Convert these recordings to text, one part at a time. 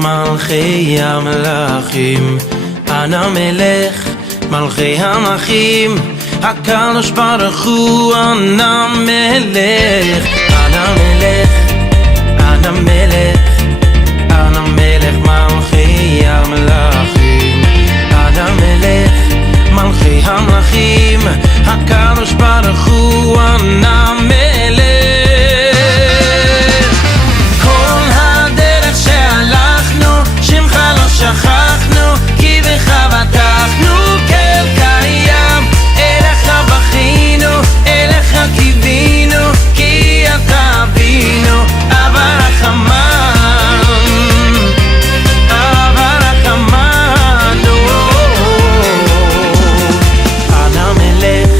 מלכי המלכים, אנא מלך מלכי המלכים, הקדוש ברוך הוא אנא מלך, אנא מלך, אנא מלך, אנא מלך מלכי המלכים, אנא מלך מלכי המלכים, הקדוש ברוך הוא אנא מלך. כל הדרך שהלכנו שמך לא שכחנו, כי בך בטחנו כאל קיים, אליך בכינו, אליך קיווינו, כי אתה אבינו, אבא רחמן, אבא רחמן. אנא מלך,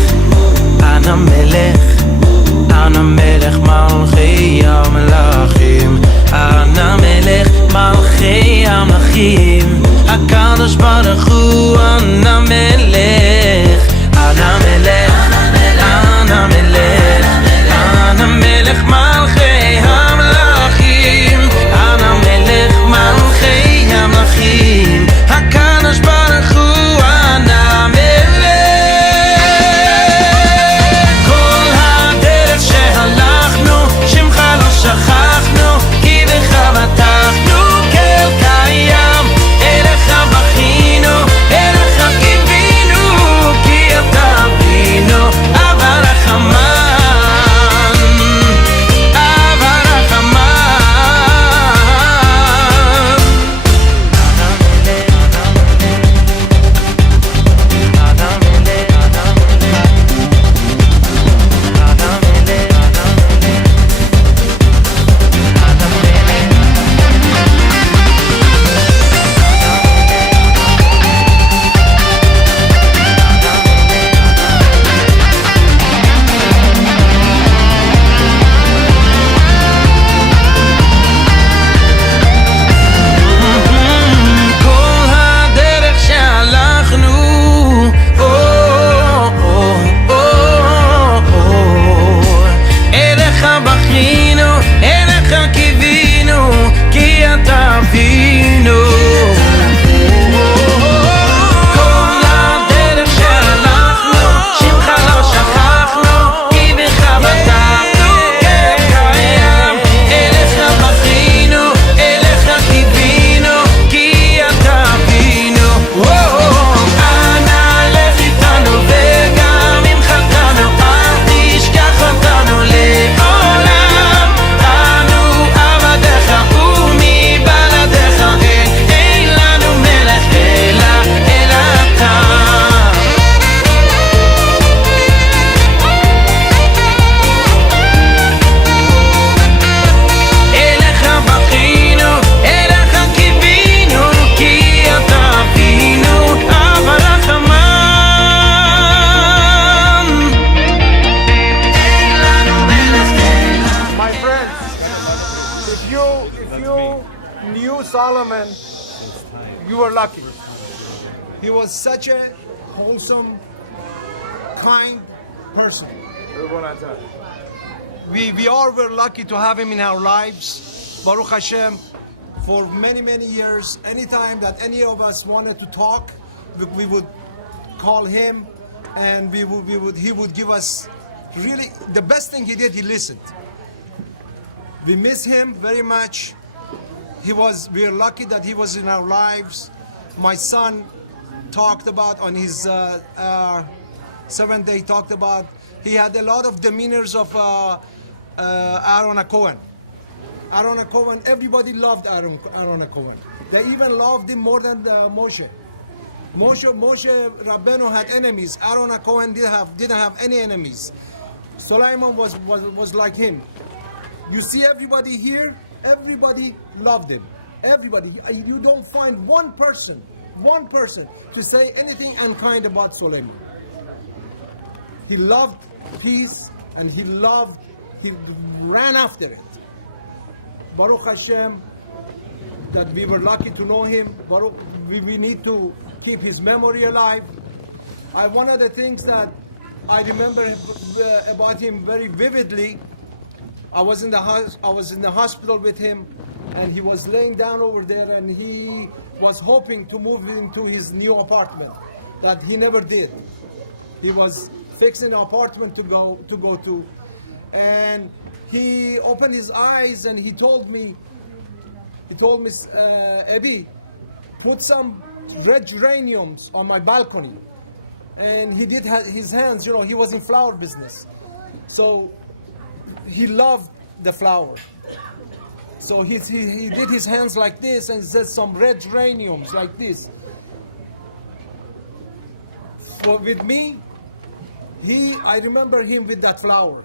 אנא מלך, אנא מלך מלכי המלכים, אנא מלך מלכי המלכים, הקדוש ברוך הוא אנא מלך, אנא מלך, אנא מלך, אנא מלך מלכי המלכים, אנא מלך מלכי המלכים, הקדוש ברוך הוא אנא מלך. כל הדרך שהלכנו שמך לא שכחנו, כי בך בטחנו כאל קיים, אליך בכינו, אליך קיווינו, כי אתה אבינו, אבא רחמן, אבא רחמן. כל הדרך שהלכנו, אליך בכינו, אליך קיווינו, כי אתה אבינו. כל הדרך שהלכנו שמך לא שכחנו, כי בך בטחנו כאל קיים, אליך בכינו, אליך קיווינו, כי אתה אבינו. אנא לך איתנו וגם אם חטאנו, אל תשכח אותנו לעולם, אנו עבדיך ומבלעדיך, אין לנו מלך אלא אתה. אליך בכינו, אליך קיווינו, כי אתה אבינו, אבא רחמן. אין לנו מלך אלא. My friends, Got a lot of resistance. if That's you me. knew Solomon, So it's tight. you were lucky. First time it's really getting good. He was such a wholesome, kind person. We all were lucky to have him in our lives. Baruch Hashem, for many, many years, anytime that any of us wanted to talk, we would call him and he would give us really, the best thing he did, he listened. We miss him very much. We are lucky that he was in our lives. My son talked about on his 7th day, talked about he had a lot of demeanors of Aaron Cohen. Aaron Cohen, everybody loved Aaron Cohen. They even loved him more than Moshe. Moshe Rabbeinu had enemies. Aaron Cohen didn't have any enemies. Soleiman was like him. You see everybody here, everybody loved him. Everybody. You don't find one person to say anything unkind about Soleiman. He loved peace and he ran after it. Baruch Hashem, that we were lucky to know him. We need to keep his memory alive. One of the things that I remember about him very vividly, I was in the hospital with him, and he was laying down over there, and he was hoping to move into his new apartment that he never did. He was fixing an apartment to go to, and he opened his eyes and he told me, Ebi, put some red geraniums on my balcony. And he did his hands, you know, he was in flower business. So he loved the flower. So he did his hands like this, and he said some red geraniums like this. With me, I remember him with that flower.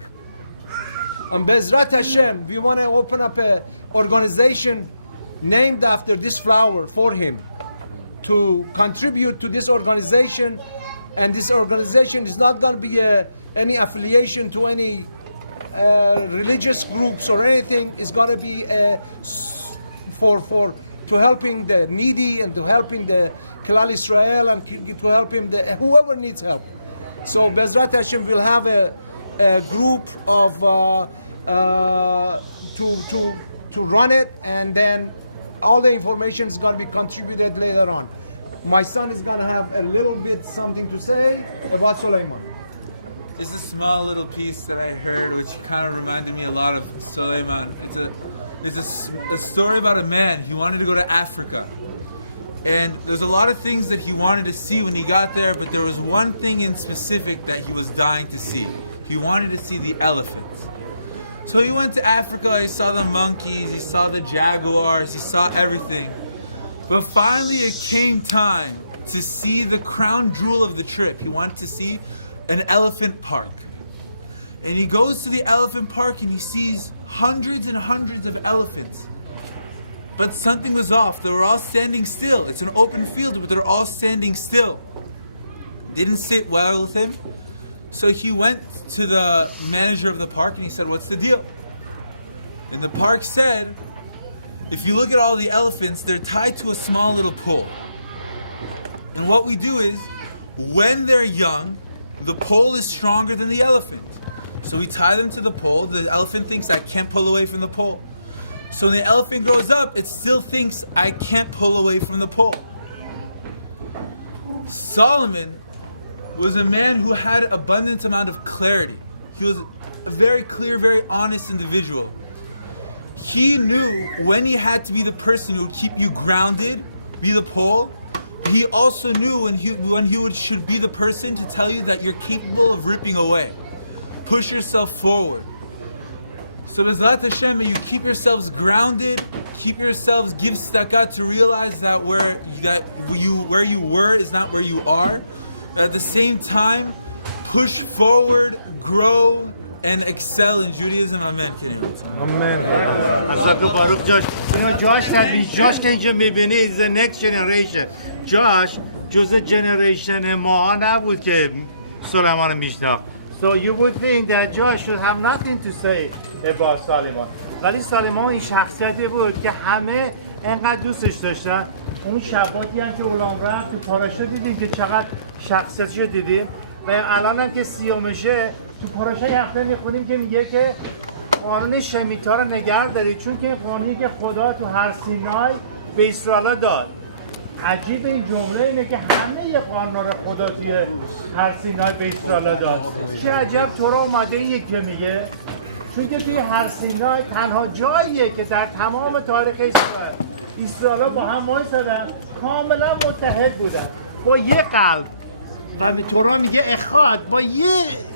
And Bezrat Hashem, we want to open up an organization named after this flower for him, to contribute to this organization. And this organization is not going to be any affiliation to any religious groups or anything. It's going to be to helping the needy and to helping the Klal Israel and to helping whoever needs help. So Bezrat Hashem will have a group of to run it, and then all the information is going to be contributed later on. My son is going to have a little bit something to say about Soleiman. Just a small little piece that I heard, which kind of reminded me a lot of Soleiman. It's a story about a man. He wanted to go to Africa, and there's a lot of things that he wanted to see when he got there, but there was one thing in specific that he was dying to see. He wanted to see the elephants. So he went to Africa. He saw the monkeys, he saw the jaguars, he saw everything. But finally it came time to see the crown jewel of the trip. He wanted to see an elephant park. And he goes to the elephant park and he sees hundreds and hundreds of elephants. But something was off. They were all standing still. It's an open field, but they're all standing still. Didn't sit well with him. So he went to the manager of the park and he said, "What's the deal?" And the park said, if you look at all the elephants, they're tied to a small little pole. And what we do is, when they're young, the pole is stronger than the elephant. So we tie them to the pole. The elephant thinks, I can't pull away from the pole. So when the elephant grows up, it still thinks, I can't pull away from the pole. Solomon was a man who had abundant amount of clarity. He was a very clear, very honest individual. He knew when he had to be the person who would keep you grounded, be the pole. But he also knew when he should be the person to tell you that you're capable of ripping away. Push yourself forward. So Bezrat Hashem, may you keep yourselves grounded, keep yourselves, give tzedakah to realize that where you were is not where you are. But at the same time, push forward, grow, and excel in Judaism. Amen. حضرت باروک جاش اینو جاش تدبیر جاش که اینجا میبینی is the next generation. جاش جزء جنریشن ما نبود که سلیمان میشناخت. So you would think that Josh should have nothing to say about Soleiman. ولی سلیمان این شخصیتی بود که همه اینقدر دوستش داشتن. اون شباتی هم که اولان رفت پاراشه دیدیم که چقدر شخصیتش رو دیدیم و الان هم که سیومشه پاراشه یخته میخونیم که میگه که قانون شمیتا رو نگه دارید چون که قانونی که خدا تو هر سینای به اسرائیل داد. عجیب این جمله اینه که همه قانون رو خدا توی هر سینای به اسرائیل داد. چه عجب تورا اومده یکی میگه چون که توی هر سینای تنها جاییه که در تمام تاریخ اسرائیل با هم وایسادن کاملا متحد بودن با یه قلب و تورا میگه اخاد با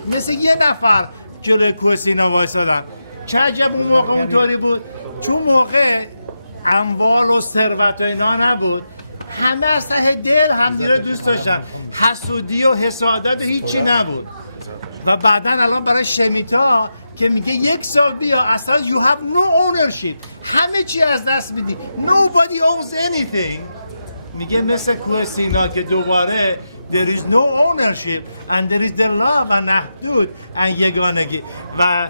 مثل یه نفر جلوی کوه سینا وایسادن. چه عجب اون موقع اونطوری بود چون موقع اموال و ثروت و اینا نبود همه از ته دل همدیگه دوست داشتن حسودی و حسادت و هیچی نبود و بعدن الان برای شمیتا که میگه یک سال بیا اصلا you have no ownership همه چی از دست میدی nobody owns anything میگه مثل کوه سینا که دوباره there is no ownership and there is the love and احدود and یگانگی و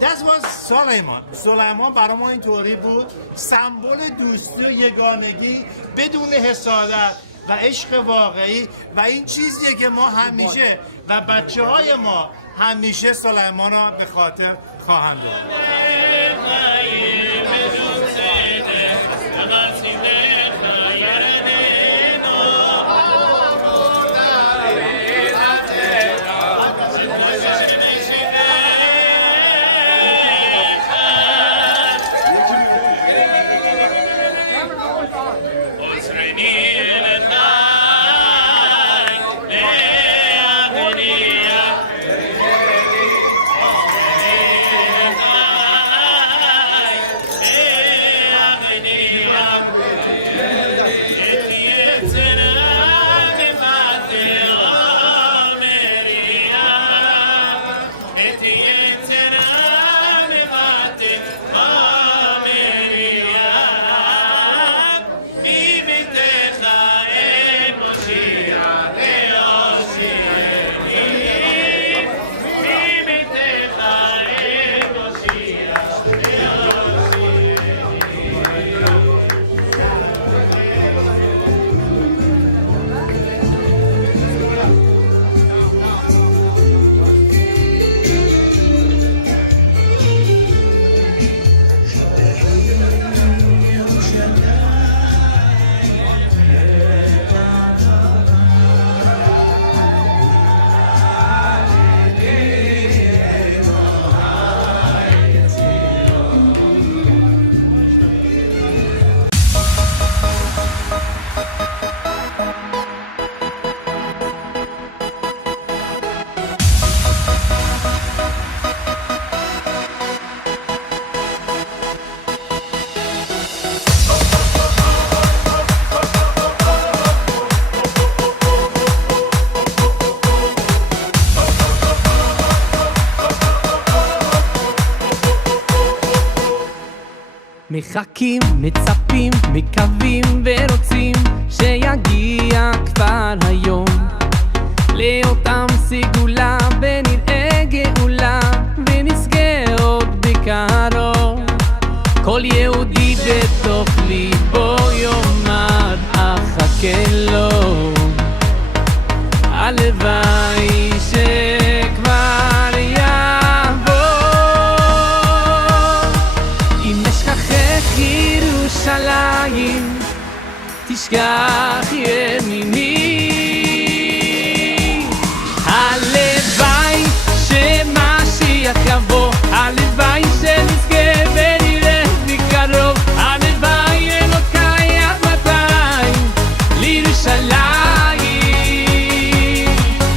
that was سلیمان برای ما اینطوری بود سمبل دوستی و یگانگی بدون حسادت و عشق واقعی و این چیزیه که ما همیشه و بچه های ما همیشه سلیمان را به خاطر خواهند داشت. ירננו אתה שמן משיחך עוזרני אליך להכניע עוזרני אליך להכניע את יצרה מבטל מריע את יצרה מבטל מריע מביתך אין מושיע להושיעני מביתך אין מושיע מחכים, מצפים, מקווים ורוצים שיגיע כבר היום לאותם סגולה ונראה גאולה ונזכה עוד בקרוב כל יהודי בתוך ליבו יאמר אחכה לו הלוואי שכבר יבוא אם אשכחך ירושלים תשכח ימיני הלוואי שמשיח יבוא הלוואי שנזכה ונראה מקרוב הלוואי אלוקיי עד מתי לירושלים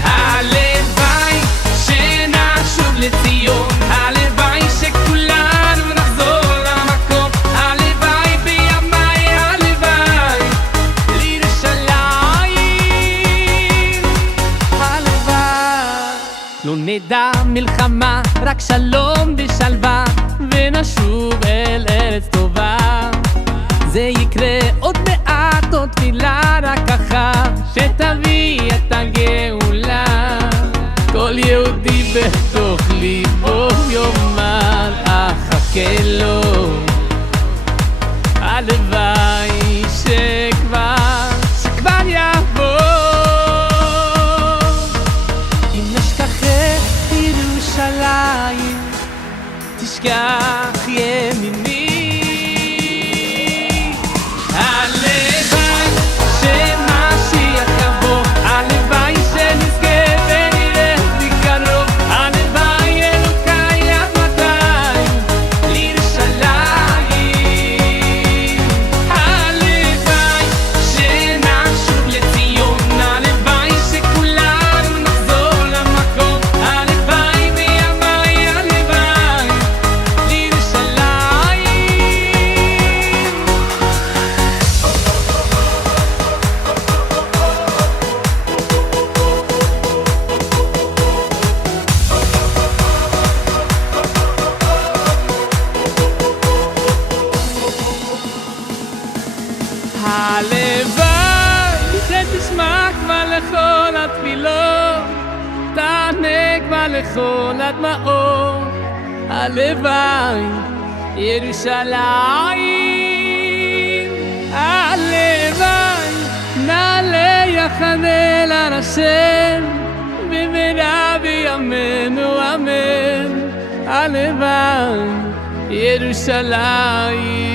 הלוואי שנשוב לציון הלוואי שכולנו נחזור למקום הלוואי בימיי הלוואי לירושלים הלוואי לא נדע מלחמה רק שלום ושלווה ונשוב אל ארץ טובה זה יקרה עוד מעט עוד תפילה רק אחת שתביא את הגאולה כל יהודי בתוך ליבו יאמר אחכה לו הלוואי שכבר יבוא אם אשכחך ירושלים תשכח ימיני הלוואי שמשיח יבוא הלוואי שנזכה ונראה מקרוב הלוואי אלוקיי עד מתי לירושלים הלוואי שנשוב לציון הלוואי שכולנו נחזור למקום הלוואי בימיי הלוואי לירושלים הלוואי שתשמע כבר לכל התפילות תענה כבר לכל הדמעות הלוואי ירושלים הלוואי נעלה יחנה להשם במהרה בימינו אמן הלוואי ירושלים